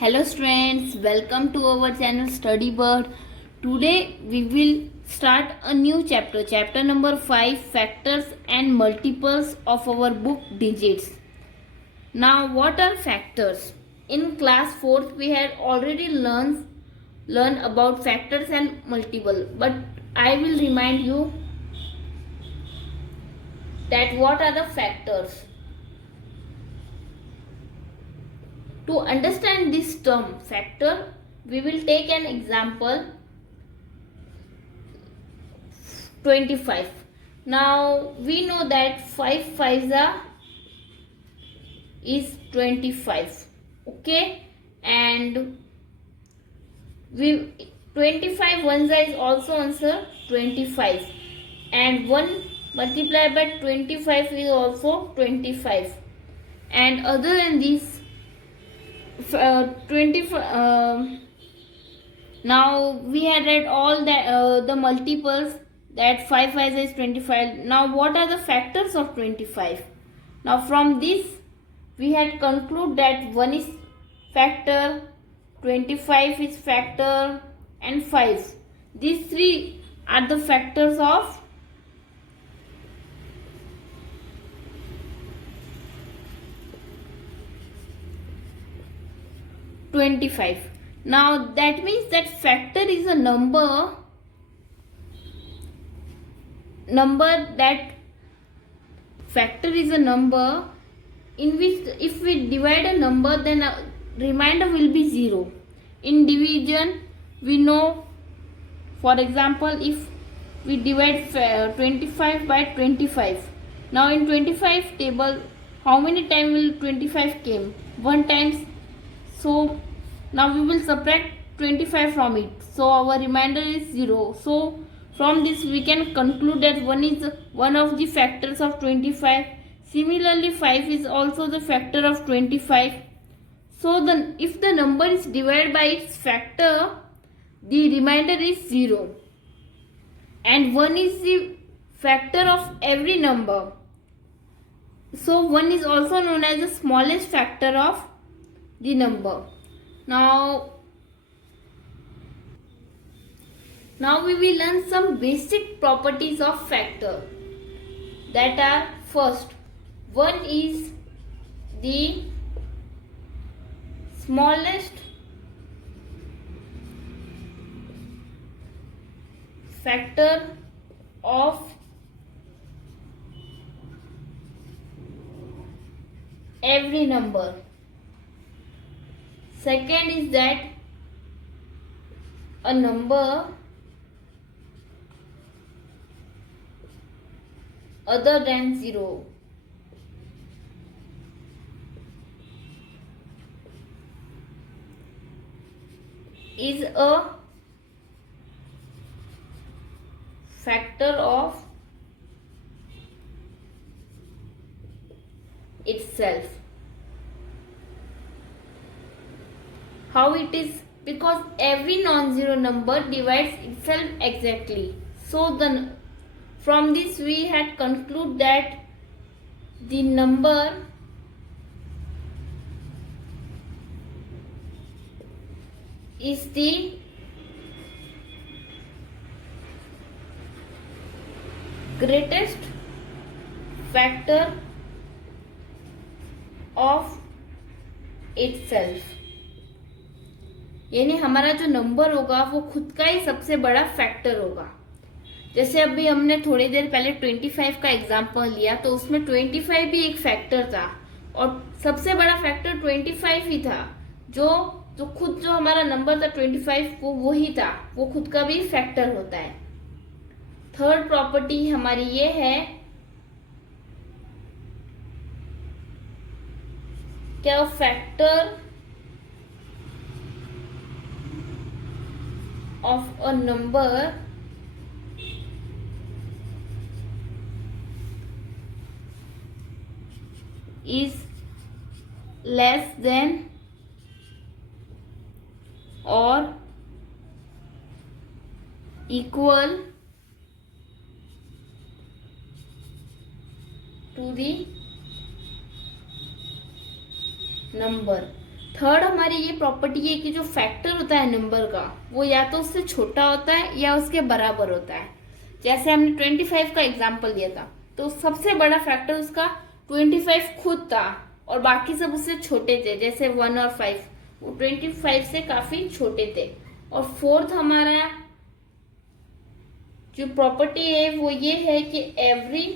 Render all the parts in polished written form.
Hello students, welcome to our channel Study Bird. Today we will start a new chapter number 5, factors and multiples of our book digits. Now what are factors? In class 4th we had already learned about factors and multiple, but I will remind you that what are the factors. To understand this term factor, we will take an example 25. Now we know that 5 5s is 25. Okay, and we 25 ones is also answer 25, and 1 multiplied by 25 is also 25, and other than this 25. Now we had read all the multiples that 5 5 is 25. Now what are the factors of 25? Now from this we had conclude that 1 is factor, 25 is factor, and 5. These three are the factors of 25. Now that means that factor is a number that factor is a number in which if we divide a number, then a remainder will be 0. In division we know, for example, if we divide 25 by 25, now in 25 table how many times will 25 came? 1 times. So now we will subtract 25 from it, so our remainder is 0. So from this we can conclude that 1 is one of the factors of 25. Similarly 5 is also the factor of 25. So if the number is divided by its factor, the remainder is 0, and 1 is the factor of every number. So 1 is also known as the smallest factor of the number. Now we will learn some basic properties of factor, that are: first, 1 is the smallest factor of every number. Second is that a number other than 0 is a factor of itself. How it is? Because every non-zero number divides itself exactly. So from this we had conclude that the number is the greatest factor of itself. यानी हमारा जो number होगा वो खुद का ही सबसे बड़ा factor होगा. जैसे अभी हमने थोड़ी देर पहले 25 का एग्जांपल लिया, तो उसमें 25 भी एक फैक्टर था, और सबसे बड़ा फैक्टर 25 ही था. जो खुद जो हमारा नंबर था 25, वो वही था, वो खुद का भी फैक्टर होता है. थर्ड प्रॉपर्टी हमारी ये है क्या factor of a number is less than or equal to the number. Third हमारी ये प्रॉपर्टी है कि जो फैक्टर होता है नंबर का वो या तो उससे छोटा होता है या उसके बराबर होता है। जैसे हमने 25 का एग्जाम्पल दिया था, तो सबसे बड़ा फैक्टर उसका 25 खुद था और बाकी सब उससे छोटे थे, जैसे 1 और 5 वो 25 से काफी छोटे थे। और फोर्थ हमारा जो प्रॉपर्टी है वो ये है कि every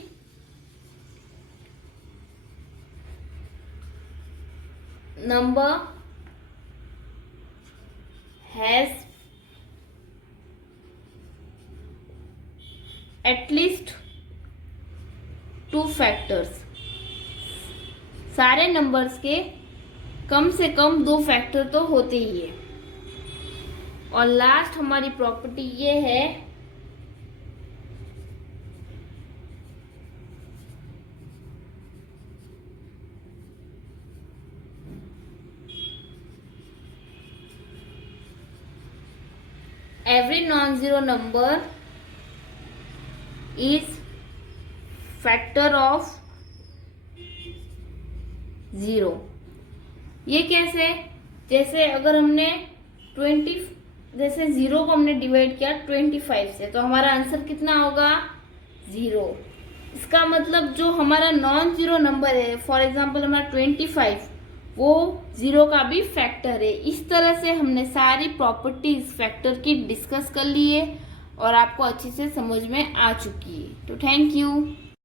number has at least 2 factors. सारे नंबर्स के कम से कम 2 फैक्टर तो होते ही है। और लास्ट हमारी प्रॉपर्टी ये है every non-zero number is factor of 0। ये कैसे? जैसे अगर हमने 20 जैसे 0 को हमने डिवाइड किया 25 से, तो हमारा आंसर कितना होगा? 0। इसका मतलब जो हमारा नॉन जीरो नंबर है, फॉर एग्जाम्पल हमारा 25, वो 0 का भी फैक्टर है। इस तरह से हमने सारी प्रॉपर्टीज फैक्टर की डिस्कस कर ली है और आपको अच्छे से समझ में आ चुकी है। तो थैंक यू।